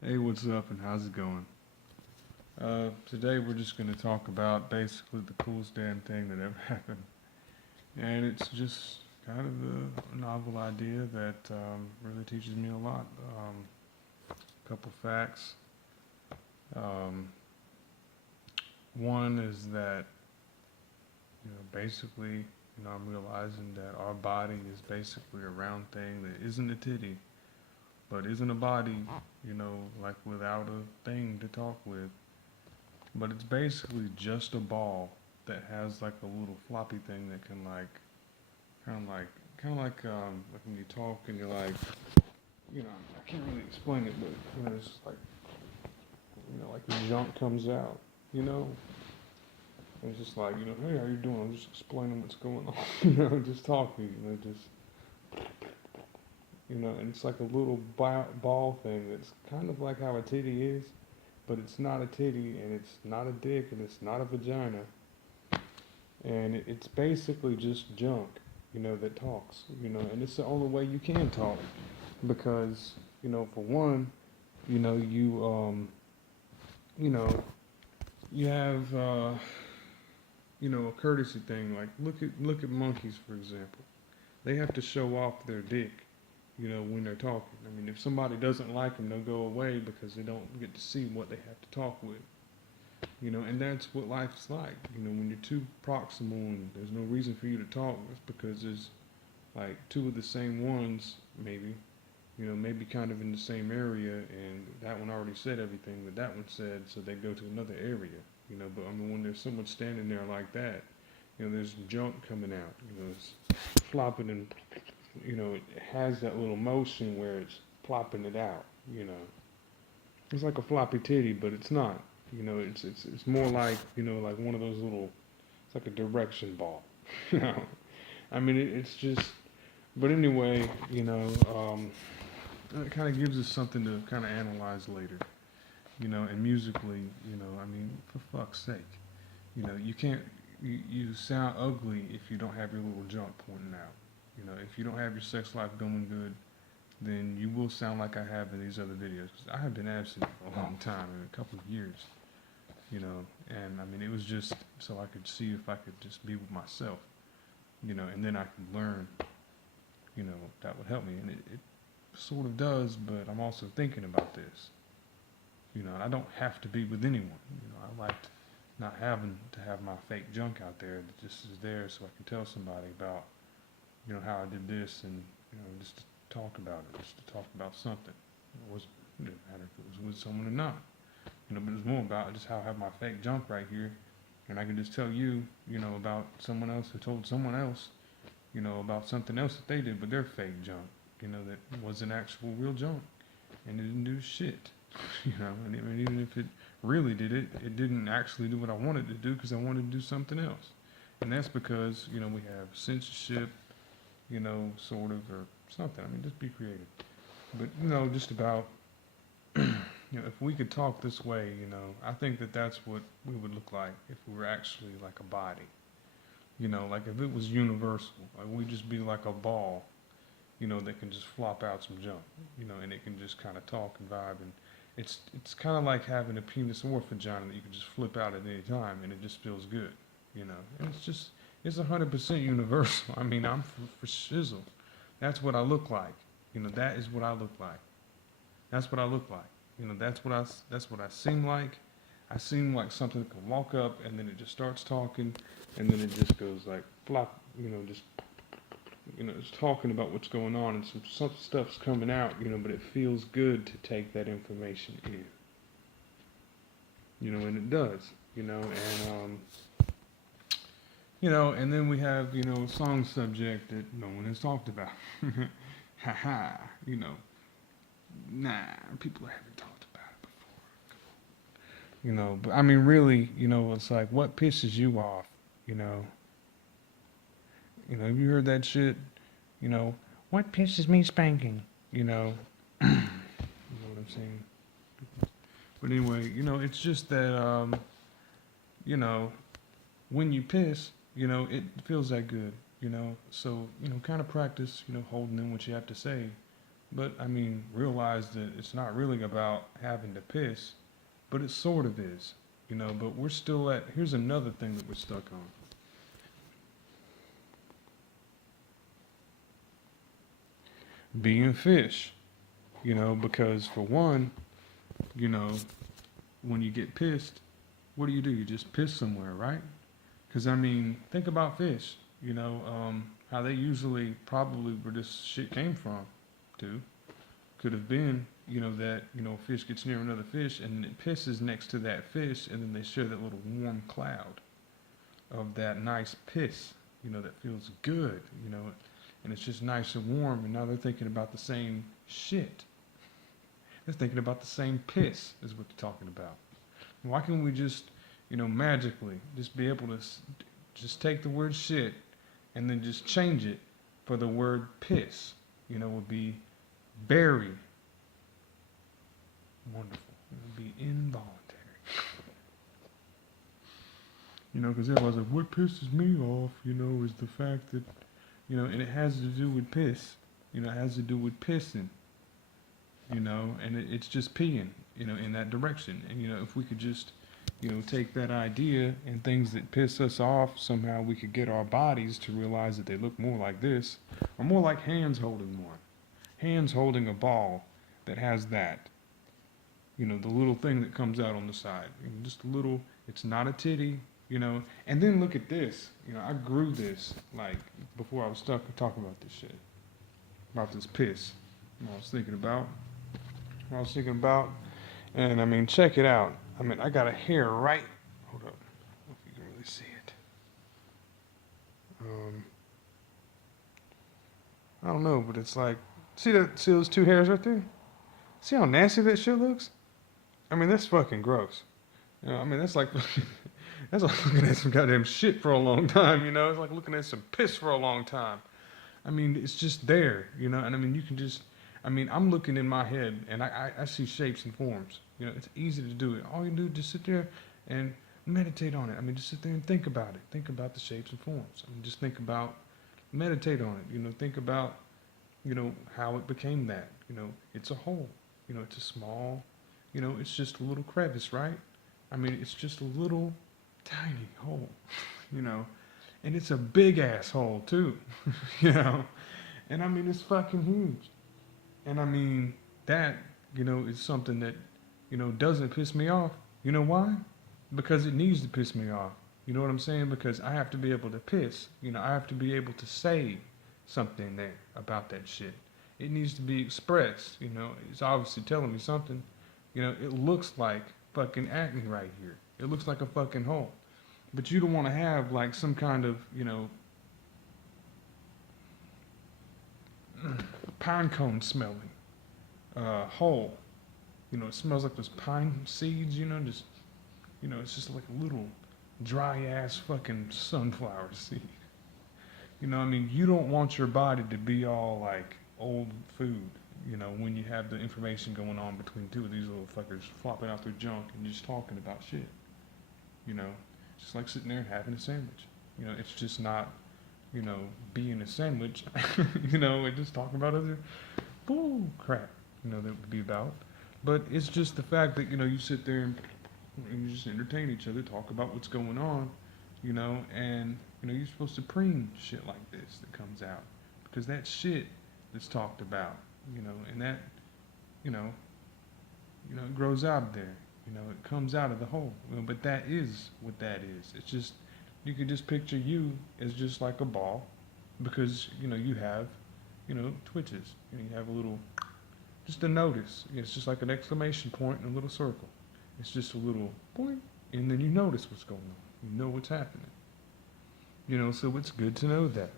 Hey, what's up and how's it going? Today we're just going to talk about basically the coolest damn thing that ever happened. And it's just kind of a novel idea that really teaches me a lot. A couple facts. Um, One is that, basically, I'm realizing that our body is basically a round thing that isn't a titty, but isn't a body, like without a thing to talk with. But it's basically just a ball that has like a little floppy thing that can like, kind of like, like when you talk and you're like, I can't really explain it, but it's just like, like the junk comes out, you know. And it's just like, hey, how you doing? I'm just explaining what's going on, just talking, just, and it's like a little ball thing that's kind of like how a titty is, but it's not a titty and it's not a dick and it's not a vagina. And it's basically just junk, that talks, and it's the only way you can talk because, for one, you you know, you have a courtesy thing. Like look at monkeys for example. They have to show off their dick, when they're talking. I mean, if somebody doesn't like them, they'll go away because they don't get to see what they have to talk with. And that's what life's like. When you're too proximal and there's no reason for you to talk, it's because there's like two of the same ones, maybe, maybe kind of in the same area, and that one already said everything that that one said, so they go to another area, But I mean, when there's someone standing there like that, there's junk coming out, it's flopping and, it has that little motion where it's plopping it out, It's like a floppy titty, but it's not. It's more like like one of those little. It's like a direction ball. you know, I mean it's just. But anyway, it kind of gives us something to kind of analyze later. And musically, I mean, for fuck's sake, you can't. You sound ugly if you don't have your little junk pointing out. If you don't have your sex life going good, then you will sound like I have in these other videos. 'Cause I have been absent for a long time, a couple of years, and I mean, it was just so I could see if I could just be with myself, and then I could learn, that would help me. And it sort of does, but I'm also thinking about this. I don't have to be with anyone. I liked not having to have my fake junk out there that just is there so I can tell somebody about, how I did this and, just to talk about it, just to talk about something. It didn't matter if it was with someone or not. But it's more about just how I have my fake junk right here, and I can just tell you, about someone else who told someone else, about something else that they did with their fake junk, that was an actual real junk, and it didn't do shit, and even if it really did it, it didn't actually do what I wanted to do because I wanted to do something else, and that's because, we have censorship, sort of, or something. I mean, just be creative, but just about if we could talk this way, I think that that's what we would look like if we were actually like a body. Like if it was universal, like we'd just be like a ball, that can just flop out some junk, and it can just kind of talk and vibe, and it's kind of like having a penis or vagina that you can just flip out at any time, and it just feels good, and it's 100% universal. I mean, I'm for shizzle. That's what I look like. That is what I look like. That's what I look like. That's what I seem like. I seem like something that can walk up and then it just starts talking, and then it just goes like flop. Just it's talking about what's going on, and some stuff's coming out. But it feels good to take that information in. And it does. And then we have a song subject that no one has talked about. Ha ha. Nah, people haven't talked about it before. But I mean, really, it's like, what pisses you off? You know, have you heard that shit? You know, what pisses me spanking? You know what I'm saying? But anyway, it's just that, you know, when you piss, it feels that good. So, kind of practice, holding in what you have to say, But I mean, realize that it's not really about having to piss, but it sort of is, you know. But we're still at, here's another thing that we're stuck on. Being fish, you know, because for one, you know, when you get pissed, what do? You just piss somewhere, right? Because I mean, think about fish, you know, how they usually probably where this shit came from, too. Could have been, you know, that, you know, a fish gets near another fish and it pisses next to that fish, and then they share that little warm cloud of that nice piss, you know, that feels good, you know, and it's just nice and warm, and now they're thinking about the same shit. They're thinking about the same piss is what they're talking about. Why can't we just, you know, magically just be able to just take the word shit and then just change it for the word piss? You know, would be very wonderful. It would be involuntary. You know, because everybody's like, what pisses me off, you know, is the fact that, you know, and it has to do with piss. You know, it has to do with pissing. You know, and it's just peeing, you know, in that direction. And, you know, if we could just, you know, take that idea and things that piss us off, somehow we could get our bodies to realize that they look more like this, or more like hands holding one. Hands holding a ball that has that. You know, the little thing that comes out on the side. You know, just a little, it's not a titty, you know. And then look at this. You know, I grew this, like, before I was stuck talking about this shit. About this piss. I was thinking about. And I mean, check it out. I mean, I got a hair right. Hold up. I don't know if you can really see it. I don't know, but it's like, see those two hairs right there? See how nasty that shit looks? I mean, that's fucking gross. You know, I mean, that's like, that's like looking at some goddamn shit for a long time, you know? It's like looking at some piss for a long time. I mean, it's just there, you know? And I mean, you can just, I mean, I'm looking in my head and I see shapes and forms. You know, it's easy to do it. All you do is just sit there and meditate on it. I mean, just sit there and think about it. Think about the shapes and forms. I mean, just think about, meditate on it. You know, think about, you know, how it became that. You know, it's a hole. You know, it's a small, you know, it's just a little crevice, right? I mean, it's just a little tiny hole, you know, and it's a big ass hole too, you know, and I mean, it's fucking huge. And I mean, that, you know, is something that, you know, doesn't piss me off. You know why? Because it needs to piss me off. You know what I'm saying? Because I have to be able to piss. You know, I have to be able to say something there about that shit. It needs to be expressed. You know, it's obviously telling me something. You know, it looks like fucking acne right here. It looks like a fucking hole. But you don't want to have like some kind of, you know, pine cone smelling hole. You know, it smells like those pine seeds, you know, just, you know, it's just like a little dry ass fucking sunflower seed. You know, I mean, you don't want your body to be all like old food, you know, when you have the information going on between two of these little fuckers flopping out their junk and just talking about shit. You know, just like sitting there and having a sandwich. You know, it's just not, you know, being a sandwich, you know, and just talking about other bull crap, you know, that would be about. But it's just the fact that, you know, you sit there and you just entertain each other, talk about what's going on, you know, and, you know, you're supposed to preen shit like this that comes out. Because that shit that's talked about, you know, and that, you know, it grows out of there. You know, it comes out of the hole. You know, but that is what that is. It's just, you can just picture you as just like a ball because, you know, you have, you know, twitches. You know, you have a little, just a notice. It's just like an exclamation point and a little circle. It's just a little point, and then you notice what's going on. You know what's happening. You know, so it's good to know that.